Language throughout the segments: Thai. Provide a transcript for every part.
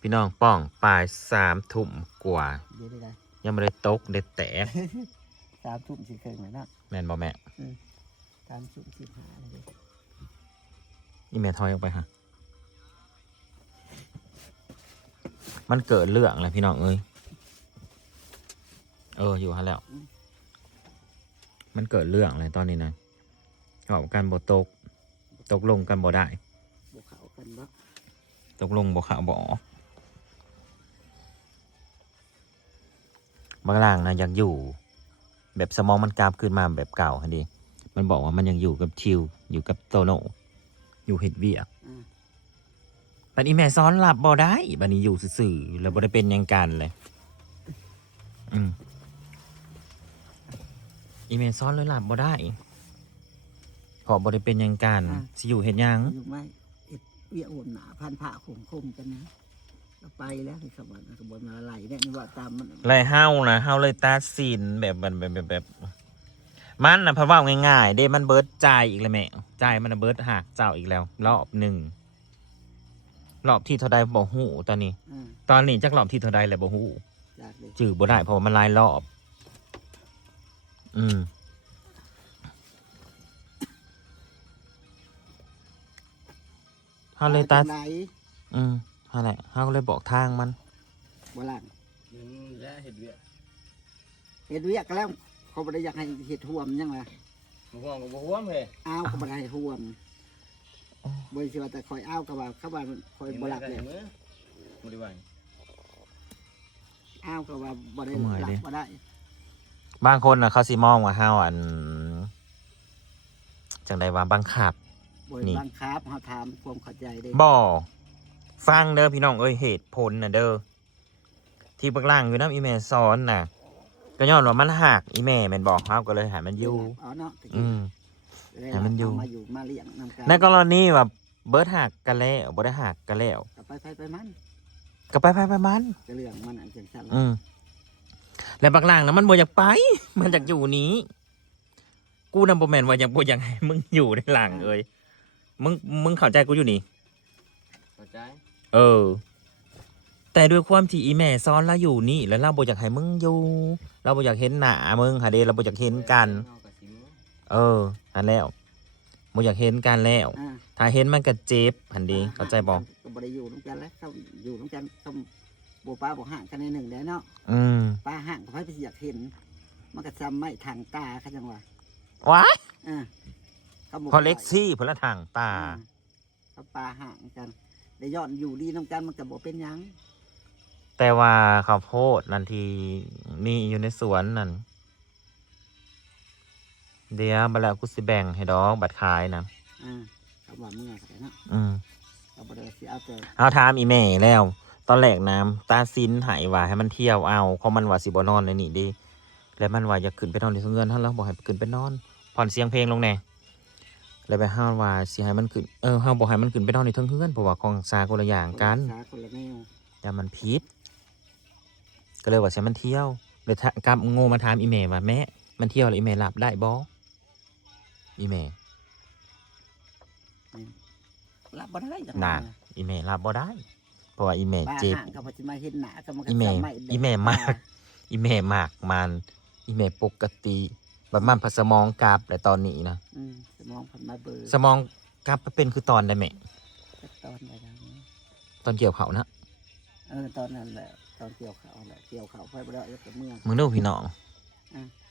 พี่น้องป้องปลาย3 ทุ่มกว่า เดี๋ยวได้ ยังไม่ได้ตกเด็ดแต่ 3 ทุ่มสิครึ่งแล้วเนาะ แม่นบ่แม่ 3 ทุ่ม15เลย นี่แม่ทอยออกไปฮะมันเกิดเรื่องอะไรพี่น้องเอ้ยอยู่ฮะแล้ว มันเกิดเรื่องอะไรตอนนี้นะขอบกันบ่ตกลงกันบ่ได้ บ่เข้ากันบ่ ตกลงบ่ข่าวบ่บางล่างนะยังอยู่แบบสมองมันกราบขึ้นมาแบบเก่าฮะดิมันบอกว่ามันยังอยู่กับทิวอยู่กับโตโน่อยู่เฮ็ดเวียกบัดนี้แม่ซ้อนหลับบ่ได้บัดนี้อยู่ซื่อๆแล้วบ่ได้เป็นหยังกันเลยอีเมลซ้อนเลยหลับบ่ได้ขอบ่ได้เป็นหยังกันสิอยู่เฮ็ดหยังอยู่ไหมเฮ็ดเวียกวนหนาพันผ้าคมๆกันนะเราไปแล้วที่เขาบอกมาไหลเนี่ยนี่ว่าตามมันไรเฮานะเฮาเลยตัดสินแบบมันนะเพราะว่าง่ายๆเด้มันเบิดจ่ายอีกแล้วแม่จ่ายมันเบิดหักเจ้าอีกแล้วรอบหนึ่งรอบที่เท่าใดบ่ฮู้ตอนนี้จักรอบที่เท่าใดแล้วบ่ฮู้จื้อบ่ได้เพราะว่ามันหลายรอบเฮาเลยตัดเฮาแหละเฮาเลยบอกทางมันบ่ล่ะเฮ็ดเวียกก็แล้วเขาบ่ได้อยากให้เฮ็ดห่วมยังล่ะบ่ห่วงก็บ่ห่วงเด้อ้าวก็บ่ได้ให้ห่วมบ่สิว่าแต่คอยอ้าวก็ว่าเขาว่าคอยบ่รักแล้วบ่ได้ว่าอ้าวก็ว่าบ่ได้รักบ่ได้บางคนน่ะเขาสิมองว่าเฮาจังได๋ว่าบังคับนี่บังคับเฮาถามความเข้าใจเด้บ่ฟังเด้อพี่น้องเอ้ยเหตุผลน่ะเด้อที่เบื้องล่างอยู่นำอีแม่สอนน่ะก็ย้อนว่ามันหักอีแม่แม่นบอกเฮาก็เลยให้มันอยู่ให้มันอยู่มาอยู่มาเลี้ยงนำกันในกรณีว่าเบิดหักกันแล้วบ่ได้หักกันแล้วก็ไปมันก็ไปมันจะเรื่องมันอันจังซั่นแล้วบักล่างน่ะมันบ่อยากไปมันอยากอยู่นี้กูนำบ่แม่นว่าอยากบ่อยากให้มึงอยู่ในหลังเอ้ยมึงเข้าใจกูอยู่นี่เข้าใจแต่ด้วยความที่อีแม่ซ้อนเราอยู่นี่แล้วเราบ่อยากให้มึงอยู่เราบ่อยากเห็นหน้ามึงหาเดเราบ่อยากเห็นกันอันแล้วบ่อยากเห็นกันแล้วถ้าเห็นมันก็เจ็บหันดีเข้าใจบ่ก็บ่ได้อยู่นำกันแล้วต้องอยู่นำกันต้องบ่ป้าบ่ห่างกันในหนึ่งได้เนาะป้าห่างก็ไผสิอยากเห็นมันก็ซ้ำไม่ทางตาเขาจังว่าว้ายพอเล็กซี่พลทางตาเขาป้าห่างกันได้ย้อนอยู่ดีนำกันมันก็บ่เป็นหยังแต่ว่าข้าวโพดนั่นที่มีอยู่ในสวนนั่นเดี๋ยวบัดแล้วกูสิแบ่งให้ดอกบัดขายนะเขาว่าเมื่อไหร่เนาะเขาบ่ได้สิเอาถามอีแม่แล้วตอนแรกน้ำตาซินหายว่าให้มันเที่ยวเอาเพราะมันว่าสิบ่นอนในนี่ดิแล้วมันว่าอยากขึ้นไปนอนที่เงินท่านแล้วบอกให้ขึ้นไปนอนผ่อนเสียงเพลงลงแน่แล้วไปห้าวว่าสิให้มันขึ้นห้าวบอกให้มันขึ้นไปนอนในเทิงเฮือนเพราะว่าของซาคนละอย่างกันแต่มันพิษก็เลยว่าใช้มันเที่ยวเลยกับโง่มาถามอีเมลว่าแม่มันเที่ยวแล้วอีเมลหลับได้บ่อีเมลหลับบ่ได้น่ะอีเมลหลับบ่ได้เพราะว่าอีเมลเจ็บอีเมลมากอีเมลมากมันอีเมลปกติแบบมันสมองกราบแต่ตอนนี้นะสมองพันมาเบอร์สมองกราบเป็นคือตอนได้ไหมตอนไหนตอนเกี่ยวเขานะตอนนั้นแหละตอนเกี่ยวเขาแหละเกี่ยวเขาไปบ่ได้กับเมืองมึงดูพี่น้อง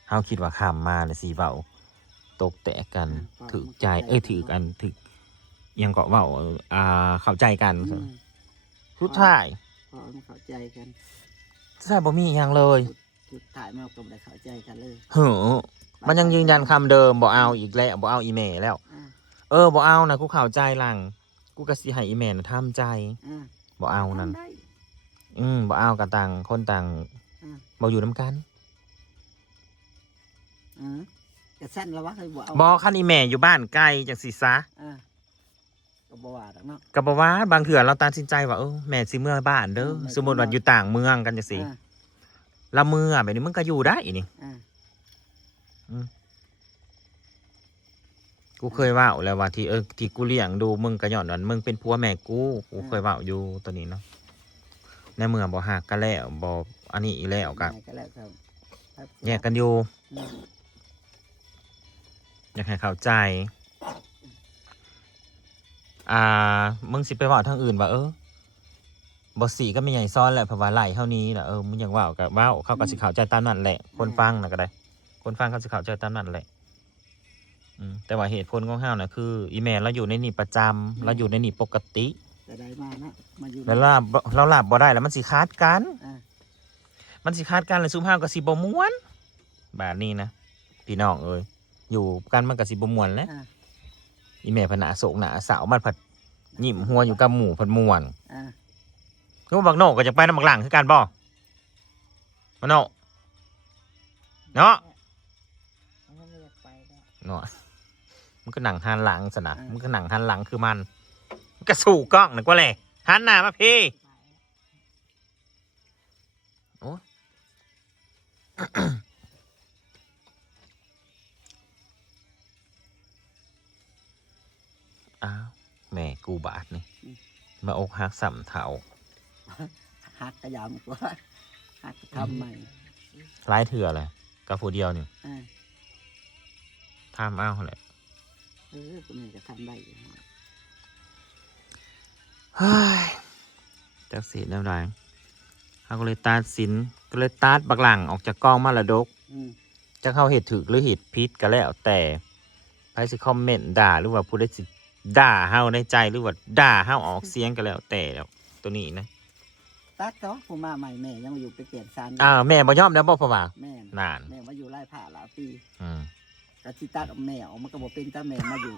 เฮาคิดว่าข้ามมาเลยสิเว้าตกแตกกันถือใจถือกันถือยังเกาะเว้าเข้าใจกันสุดท้ายเข้าใจกันสุดท้ายบ่มีอย่างเลยสุดท้ายมันก็บ่ได้เข้าใจกันเลยมันยังยืนยันคำเดิมบ่เอาอีกแล้วบ่เอาอีเมลแล้วบ่เอานะกูเข้าใจหลังกูก็สิให้อีเมลน่ะทำใจบ่เอานั่นบ่เอากันต่างคนต่างบ่อยู่น้ำกันกระสั้นแล้ววะเคยบ่คันอีแม่อยู่บ้านไกลจังสิซะก็บ่ว่าดอกเนาะก็บ่ว่าบางเทื่อเราตัดสินใจว่าแม่สิเมื่อบ้านเด้อสมมุติว่าอยู่ต่างเมืองกันจังซี่ละเมื่อแบบนี้มึงก็อยู่ได้นี่กูเคยว่าแล้วว่าที่กูเลี้ยงดูมึงก็ย้อนว่ามึงเป็นผัวแม่กูเคยว่าอยู่ตัวนี้เนาะ ในเมื่อบ่หักกันแล้วบ่อันนี้อีกแล้วก็ ก็แล้วครับ แยกกันอยู่ อืม อยากให้เข้าใจมึงสิไปเว่าทางอื่นว่าบ่สีก็ไม่ใหญ่ซ้อนแหละเพราะว่าไหลเท่านี้แหละมึงอยากเว่าก็เว้าเขาก็สิเข้าใจตามนั้นแหละคนฟังน่ะก็ได้คนฟังเขาสิเข้าใจตามนั้นแหละแต่ว่าเหตุผลของเฮาน่ะคืออีแม่เราอยู่ในนี่ประจำเราอยู่ในนี่ปกติ แต่ได้มานะมาอยู่ แล้วเราหลับบ่ได้แล้วมันสิคาดกัน อ่า มันสิคาดกันแล้วซุมเฮาก็สิบ่ม่วนแบบนี้นะพี่น้องเอ้ยอยู่กันมันก็สิบ่ม่วนแหล้ว อ่า อีแม่เพนหนาโศกหนาสาวมันผัดยิ้มหัวอยู่กับหมู่ผัดม่วน อ่า ก็บักโนก็จะไปน้ำบักหลังคือกันบ่มาโนเนาะเนาะมันก็หนังหันหลังสนะมันก็หนังหันหลังคือมันก็สู่กล้องนึกว่าแหละหันหน้ามาพี่โอ้ อ้าวแม่กูบาทนี่มาอกหักสัมเถา หักกระยำกว่าหักทำใหม่ ร้ายเถื่อเลยกับผู้เดียวนี่ อ่า ทำอ้าวแหละ คนนี้จะทำได้อยู่ เฮ้ยจากสีน้ำลายเขาก็เลยตัดสินก็เลยตัดบักหลังออกจากกองมรดก อืม จะเข้าเหตุถึกหรือเหตุพิษก็แล้วแต่ใครสิคอมเมนต์ด่าหรือว่าผู้ใดสิด่าเฮาในใจหรือว่าด่าเฮาออกเสียงก็แล้วแต่แล้วตัวนี้นะ ตัดก็ผู้มาใหม่แม่ยังมาอยู่ไปเปลี่ยนซาน แม่บ่ยอมแล้วบ่พ่อว่า แม่ นาน แม่มาอยู่ไร่ผ่าหลายปี อืม กะทิตัดเอาแม่ออกมันก็บอกเป็นตาแม่มาอยู่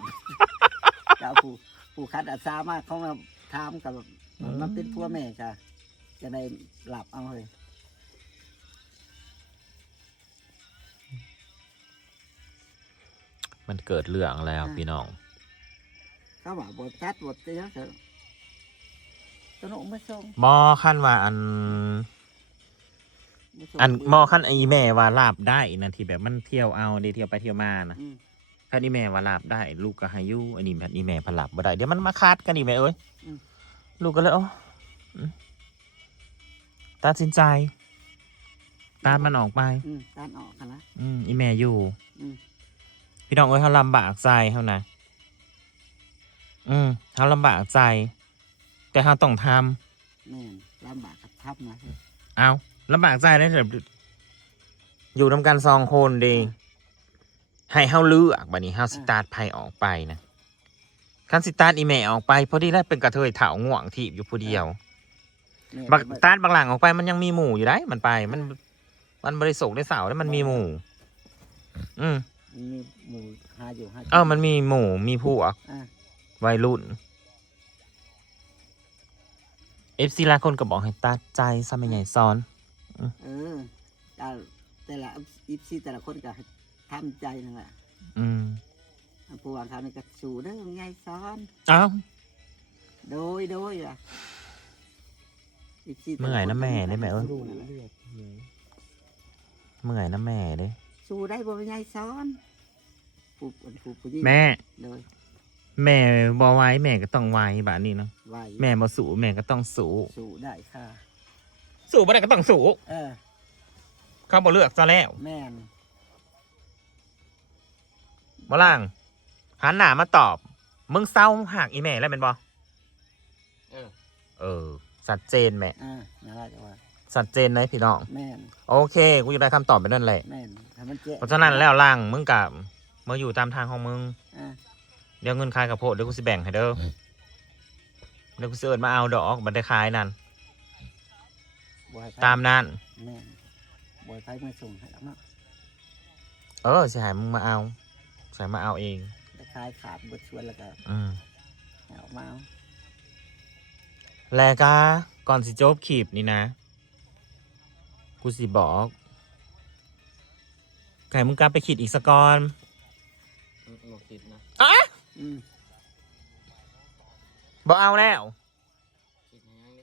ก็เอาผู้คัดอาสามาเขามาถามกับมันเป็นพัวแม่กะจะได้หลับเอาเลย มันเกิดเรื่องแล้วพี่น้อง เขาบอกบทตัดบทเยอะเถอะตัวหนูไม่ส่ง หมอขั้นว่าอัน ไม่ส่ง หมอขั้นไอ้แม่ว่าลาบได้นะที่แบบมันเที่ยวเอาได้เที่ยวไปเที่ยวมานะ อืม ขั้นอีแม่ว่าลาบได้ ลูกก็ให้อยู่อันนี้แบบอีแม่พนลับบ่ได้เดี๋ยวมันมาคาดกันอีกแม่เอ้ยลูกก็เลยตัดสินใจตัดมันออกไป ตัดออกกันละ อีแม่อยู่ อืม พี่น้องเอ้ยเขาลำบากใจเขานะเขาลำบากใจ แต่เขาต้องท แม่นลำบากกับทับนะ ำเอาลำบากใจได้แต่อยู่นำกัน2 คนดี ให้เฮาเลือกบัดนี้เฮาสตาร์ทไพ่ออกไปนะคันสตาร์ทอีแม่ออกไปพอดีได้เป็นกระเทยเถาง่วงที่อยู่ผู้เดียว แม่ บักตาร์ทบางหลังออกไปมันยังมีหมู่อยู่ได้มันไป มันบริสุทธิ์ได้เสาได้มันมีหมู่ มีหมูหาอยู่หา มันมีหมู่มีพวก อ่า วัยรุ่น FC หลายคนก็บอกให้ตัดใจซะไม่ใหญ่ซ้อน แต่ละอีพีแต่ละคนก็ทำใจนั่นแหละ ผู้วางเขานี่ก็สู่ได้ยังไงซ้อน อ้าว โดยอ่ะ เมื่อยนะแม่ได้ไหมเอ้ย เมื่อยนะแม่เด้ สู่ได้บ่ยังไงซ้อนผู้ยิ่ง แม่ โดย แม่บ่ไหว้แม่ก็ต้องไหว้แบบนี้เนาะ ไหว แม่บ่สู้แม่ก็ต้องสู้ สู่ได้ค่ะ สู้บ่ได้ก็ต้องสู้ เ เขาบ่เลือกซะแล้ว แม่น บ่ล่างหันหน้ามาตอบ มึงเศร้าหักอีแม่แล้วเป็นบ่ ชัดเจนแม่ นั่นแหละว่า ชัดเจนนะพี่น้อง แม่น โอเค กูอยากได้คำตอบไปนั่นแหละ แม่นถ้ามันเจ๊ เพราะฉะนั้นแล้วล่างมึงกับมาอยู่ตามทางของมึง อ่า เดี๋ยวเงินคายกับโพดเดี๋ยวกูสิแบ่งให้เด้อเดี๋ยวกูสิเอิญมาเอาดอกบันไดคายนั่น บ่ให้ไป ตามนั่น แม่นบ่ให้ไปมาส่งให้แล้วเนาะ สิใหายมึงมาเอาใส่มาเอาเอง จะคลายขาดเบิดชวนแล้วก็ ให้ออกมาเอา แล้วก็ก่อนสิจบคลิปนี่นะ กูสิบอกไก่มึงกลับไปขีดอีกสกอน บอกคิดนะ อืม บอกเอาแล้ว คิดยังไงดิ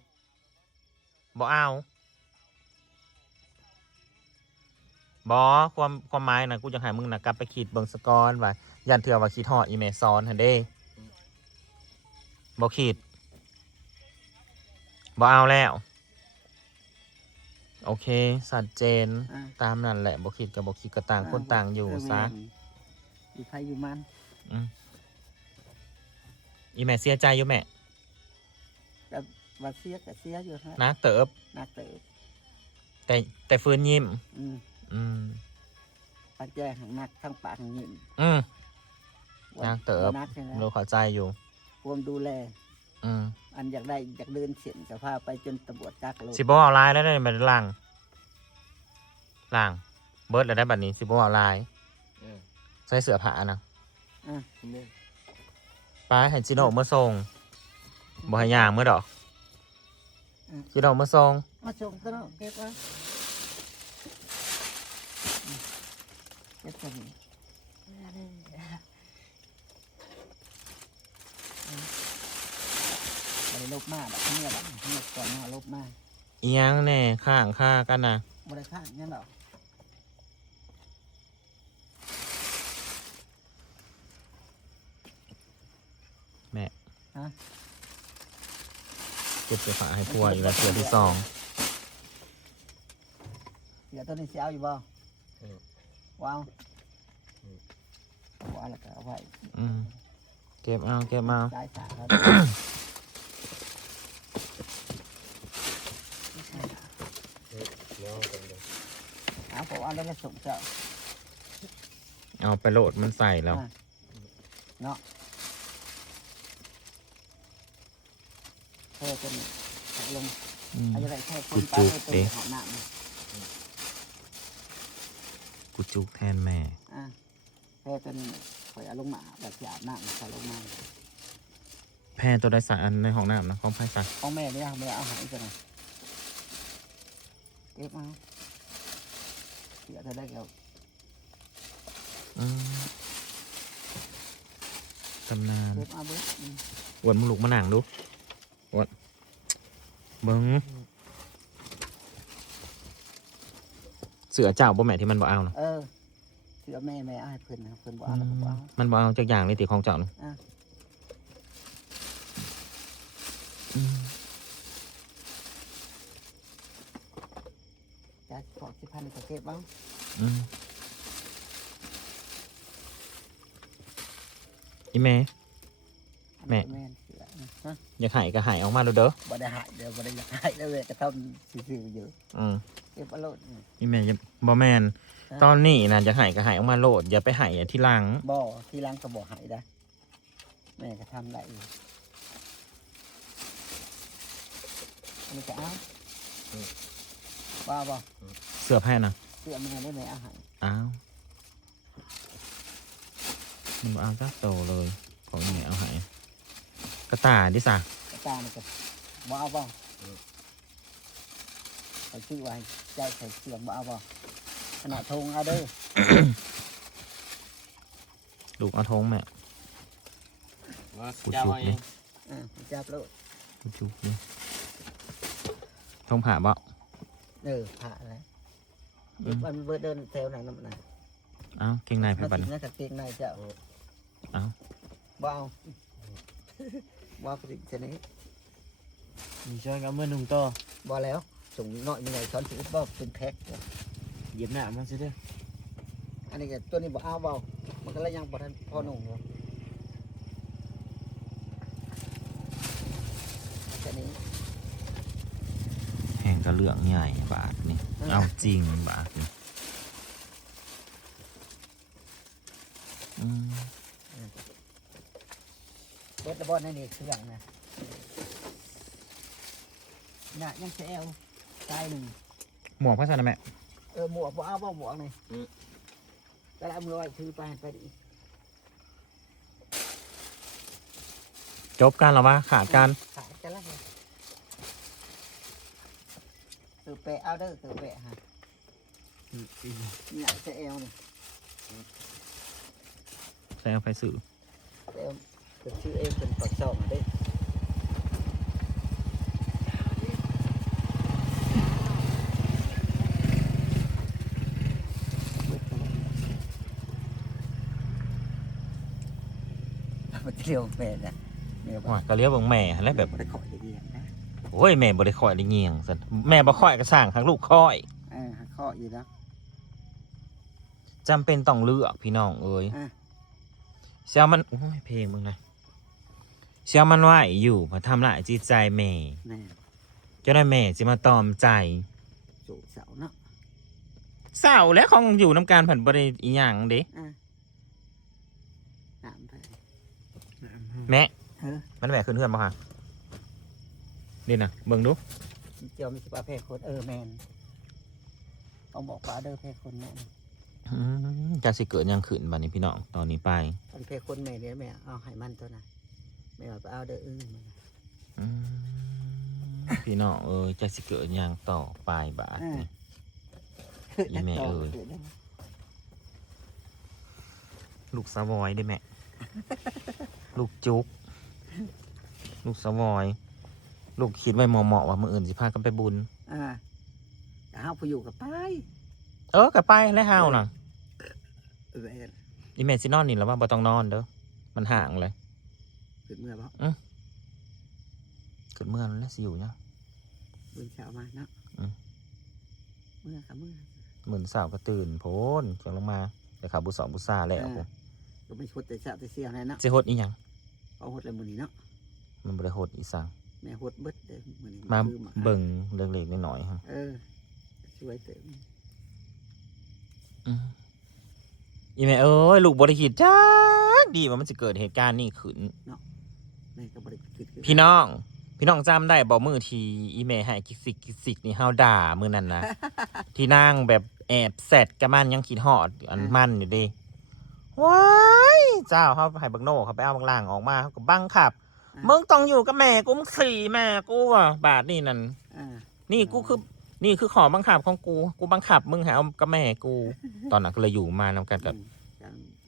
บอกเอาบอความหมายนะกูจะให้มึงนะกลับไปขีดเบิงสกอนว่ายันเถื่อว่าขีดหอดอีเมซอนฮันเด้บอกขีดบอกเอาแล้ว โอเคชัดเจน อ่า ตามนั่นแหละบ่คิดกับบ่คิดก็ต่างคนต่างอยู่ซะ อยู่ไผอยู่มัน อืมอีแม่เสียใจอยู่แม่ แต่ว่าเสียก็เสียอยู่ฮะ นักเติบ นักเตะ แต่ฟื้นยิ้ม อืม อืม ปัจแจหังนักทั้งปากทั้งยิ้ม อืม ว่า นักเติบ ว่านักใช่ไหม เราเข้าใจอยู่ ความดูแล อืม อันอยากได้อยากเดินเสียนกับพาไปจนตำรวจจักรรถ สิบ่เอาลายแล้วได้บัดล่างเบิดแล้วได้บัดนี้สิบ่เอาลาย เออ ใส่เสื้อผ้านะ เนี่ย ไปให้จิโน่เมื่อส่งบ่ให้ย่างเมื่อดอกจิโน่เมื่อส่ง มาส่งก็ต้องเก็บไว้เก็บกันไปลบมาแบบนี้แบบนี้ก่อนมาลบมา อีหยังแน่ข้างค่ากันนะ บริษัทงั้นหรอ แม่ ฮะ เก็บเสื้อผ้าให้พัวอีกแล้วเสื้อที่สอง เดี๋ยวตัวนี้เสียเอาอยู่บ่ เออ ว้าวว้าวแล้วก็เอาไว้ อืมเก็บเอา ได้สาครับ เนาะเป็นเลย เอาผมเอาแล้วมาส่งเจ้า เอาไปโหลดมันใส่แล้ว เนาะเธอจะลง อืม อะไรแค่คนไป จุก ให้ ๆ ตัว ดิ หอมหนักนะ กูจุกแทนแม่ อ่ะแค่ตัวนี้คอยเอาลงมาแบบที่อาบน้ำใส่ลงมา แพ้ตัวใดสารในห้องน้ำนะของไพ่สัก ของแม่เนี่ยแม่เอาหายไปไหนเก็บมาเสียเธอได้แล้ว อืมตำนาน เก็บมาเบิ้ง อวนมึงลุกมาหนังดูอวนเบิ้งเสือเจ้าบ่แม่ที่มันบ่เอานะ เออเสือแม่เอาให้เพิ่นนะเพิ่นบ่เอาแล้วก็บ่เอา มันบ่เอาจากอย่างเลยติของเจ้านะ อ่ะ อืม จะขอ10,000ก็เก็บเอา อืมอีแม่ แม่ แม่เสือฮะ อยากหายก็หายออกมาดูเด้อ บ่ได้หายเดี๋ยวบ่ได้อยากหายแล้วเว้ยก็ต้องซื่อๆอยู่ อืม เก็บเอาโลด อีแม่อย่าบ่แมนตอนนี้นะอยากหายก็หายออกมาโหลด อย่าไปหายที่หลัง บ่ทีหลังก็บ่หายได้แม่ก็ทำได้อยู่อันนี้ก็เอาว่าบ่ เสื้อผ้านะ เสื้อมันได้แม่เอาใหาย อ้าวมันบ่เอาจักโตเลยของนี่เอาหายกระต่ายดิสะ กระตามันก็บ่เอาบ่ไปซื้อไว้ใจใส่เสื้อบ่เอาบ่ขนาดธงเอาเด้อ ลูกเอาทงแม่ ว่า กู เจ้า จุก เอาเอ ดิ ง จับโลด กูจุกดิทงผ่าบ่ ผ่าอะไรมันเบิดเดินแถวไหนนำน่ะ เอ้าเก่งในไผ มา บัด ถึ นี้ งน่าจะเกงในเจ้า เอ้า บ่เอาบ่ไปถึงชนิด มีช้อนกับมือหนุ่มต่อ บ่แล้วส่งน้อยมีไงช้อนสิบ่เป็นแพ็ค เหยียบหน้ามันสิเด้อ อันนี้ก็ตัวนี้บ่เอาเบามันก็เลยยังบ่ทันพอหนุ่มเลยแค่นี้ แห่งกระเรื่องใหญ่บาทนี่เอาจริงบาทนี่อืม เบิดระบอดนั่นนี่คืออย่างนะน่ะยังแซวตายหนึ่ง หมวกพระสันนะแม่ หมวกบ่เอาบ่หมวกนี่ก็เอามือไว้ถือไปไปดิ จบกันหรอวะขาดกัน ขายกันแล้วไงตือเปะเอาเด้อตือเปะฮะเนี่ยแซวนี่ ใส่เอาไปสื่อ แซวเป็นชื่อเองเป็นปักช่องเด้มันเรียวแม่นะแม่ ว่าก็เรียกเบิ่งแม่แล้วแบบ บ่ได้ขออย่างนี้นะ โอ้ยแม่บ่ได้คอยได้เงียงซั่นแม่บ่คอยก็สร้างทั้งลูกคอย หักข้ออยู่แล้ว จำเป็นต้องเลือกพี่น้องเอ้ย อ่ะ เสียมันโอ้ยเพลงมึงนะเสียมันไหวอยู่พอทำลายจิตใจแม่ แม่ เจ้าได้แม่จะมาตอมใจ สูเสาเนาะ เศร้าและของอยู่น้ำการผันบริอีหยังเด้ น้ำไป แม่ เออ มันแหวกขึ้นเพื่อนป่ะคะนี่นะเบิ่งดู เจียวมีสิบาเพศคนแมนต้องบอกปลาเด้อเพศคนแม่น จะสิเกิดหยังขึ้นบัดนี้พี่น้องตอนนี้ไป มันเพศคนแม่เนี่ยแม่เอาให้มันตัวน่ะแม่เอาไปเอาเด้อมัน อืมพี่น้องเอ้ยจะสิเกิดหยังต่อไปบาดนี่ อีแม่เอ้ย ลูกสวอยได้แม่ ลูกจุก ลูกสวอย ลูกคิดไว้เหมาะๆว่ามืออื่นสิพากันไปบุญ แต่เฮาผู้อยู่กับไป กับไปแล้วเฮาน่ะ เออ อีเมจินอนนี่แล้วว่าบ่ต้องนอนเด้อมันห่างเลย ขึ้นเมื่อบ่ เกิดเมื่อแล้วสิอยู่เนี่ย บุญเช้ามาเนาะ อืม เมื่อกับเมื่อ หมื่นสาวก็ตื่นโพนจนลงมาแต่ข่าวบุษบุษาแล้ว ก็ไม่ชดแต่เช้าแต่เสียให้เนาะ สิโหดอีหยัง เอาหดเลยมื้อนี้เนาะ มันบ่ได้โหดอีสัง แม่หดเบิดเด้อมื้อนี้ มา คือ เบิ่งเล็กๆน้อยๆฮะ ช่วยเติม อีแม่เอ้ยลูกบ่ได้คิดจักดีว่ามันจะเกิดเหตุการณ์นี้ขึ้น แม่ก็บ่ได้คิดคือ พี่น้องจำได้บ่มื้อที่อีแม่ให้กิกนี่เฮาด่ามื้อนั้นนะ ที่นางแบบแอบแซดกับมันยังคิดฮอดอันมันอยู่เดิว้ายเจ้าเขาให้บักโน่เขาไปเอาบักล่างออกมาเขาก็บังคับมึงต้องอยู่กับแม่กูมึงสี่แม่กูอ่ะบาทนี่นั่น นี่คือขอบังคับของกูบังคับมึงให้เอากับแม่กู ตอนนั้นก็เลยอยู่มานำกันกับ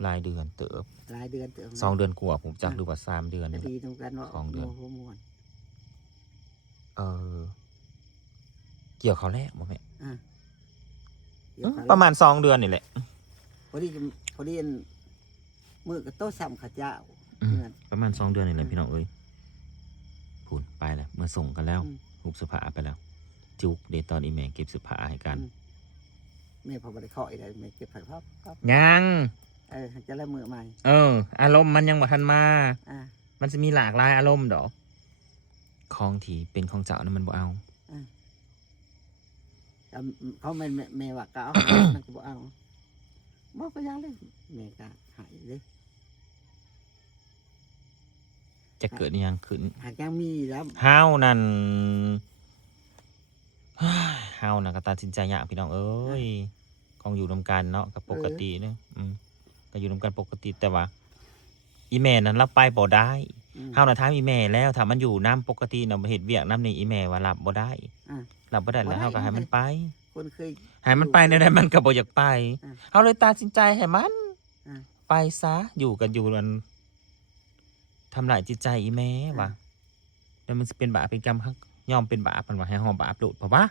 รายเดือนเติบ รายเดือนเติม 2 เดือนกว่าผมจักหรือว่า3 เดือนนี่แหละ ดีตรงกันว่า 2 เดือน โมวน เกี่ยวเขาแรกบ่แม่ เดี๋ยวเขา ประมาณ2 เดือนนี่แหละ พอดีมือกับโต๊ะซ้ำข้าเจ้า ประมาณ2 เดือนนี่แหละพี่น้องเอ้ยพูนไปแล้วเมื่อส่งกันแล้วหุบเสื้อผ้าไปแล้ว จุกเดยวตอนอีแม่เก็บเสื้อผ้าให้กัน แม่พอบ่ได้เคาะอีกเลยแม่เก็บผักครับ ยัง จะละมือใหม่ อารมณ์มันยังบ่ทันมา อ่า มันจะมีหลากหลายอารมณ์ดอกของที่เป็นของเจ้านั้นมันบ่เอา เขาแม่ว่าก็เอามันก็บ่เอาบ่ก็ยังเลยแม่ก็หายเลย จะเกิดอิหยังขึ้น หากยังมีแล้ว เฮานั่น เฮานะก็ตัดสินใจยากพี่น้องเอ้ยกองอยู่นำกันเนาะกับปกติเนาะก็อยู่นำกันปกติแต่ว่า อีแม่นั้นรับไปบ่ได้เฮาน่ะถามอีแม่แล้วถ้ามันอยู่น้ำปกติน่ะเฮ็ดเวียกน้ำนี่อีแม่ว่ารับบ่ได้รับบ่ได้แล้วเฮาก็ให้มันไป คนเคย ให้มันไปในใดมันก็บ่อยากไปเฮาเลยตัดสินใจให้มัน อ่า ไปซะอยู่กันอยู่มันทำลายจิตใจอีแม่ว่ะแล้วมันสิเป็นบาปเป็นกรรมครับยอมเป็นบาปมันว่าให้หอมบาปโลดเพราะว่า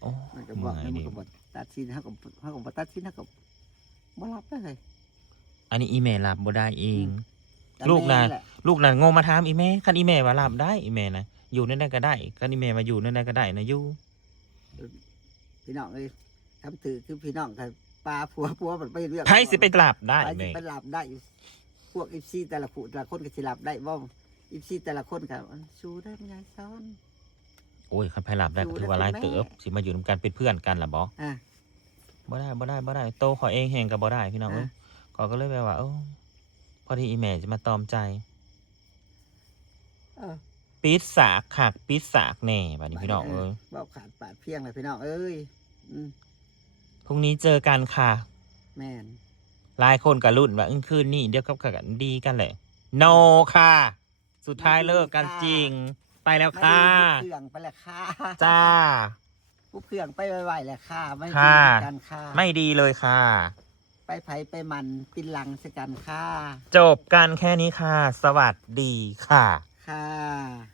โอ้ มันก็ เมื่ บอก อย มัน นี่ ก็บอกตัดสินเขาก็บอกตัดสินเขาก็บ่รับได้เลย อันนี้อีแม่รับบ่ได้เอง แต่ ลูกน่ะ แม่แหล ลูกน่ะงงมาถามอีแม่คันอีแม่ว่ารับได้อีแม่นะอยู่นั่นได้ก็ได้คันอีแม่มาอยู่นั่นได้ก็ได้นะอยู่ พี่น้องเลยทำถือคือพี่น้องกับปลาผัวมันไปเรื่อง ไผสิไปรับได้ ไปสิ แม่ ไปหลับได้อยู่พวกอีซีแต่ละคนก็สิหลับได้บ่อีซีแต่ละคนก็สู้ได้ไม่ยายซ้อน โอ้ยคันไผรับได้ก็ถือว่าหลายเติบสิมาอยู่นำกันเป็นเพื่อนกันล่ะบ่ อ่ะ บ่ได้โตขอเองแฮงก็บ่ได้พี่น้องเอ้ยก็เลยแบบว่าพอดีอีแม่จะมาตอมใจ ปิดสากขากปิดสากแน่บัดนี้พี่น้องเอ้ย เบาขาดปาดเพียงเลยพี่น้องเอ้ย พรุ่งนี้เจอกันค่ะ แม่น หลายคนก็รุ่นว่าคืนนี้เดี๋ยวกันดีกันแหละ โนค่ะ สุดท้ายเลิกกันจริง ไปแล้ว ไม่ ค่ะ ได้ผู้เครื่องไปแล้วค่ะ จ้า ผู้เครื่องไปไวๆแล้วค่ะไม่ ค่ะ ดีกันค่ะ ไม่ดีเลยค่ะ ไปไผไปมันปินหลังสกันค่ะ จบกันแค่นี้ค่ะ สวัสดีค่ะ ค่ะ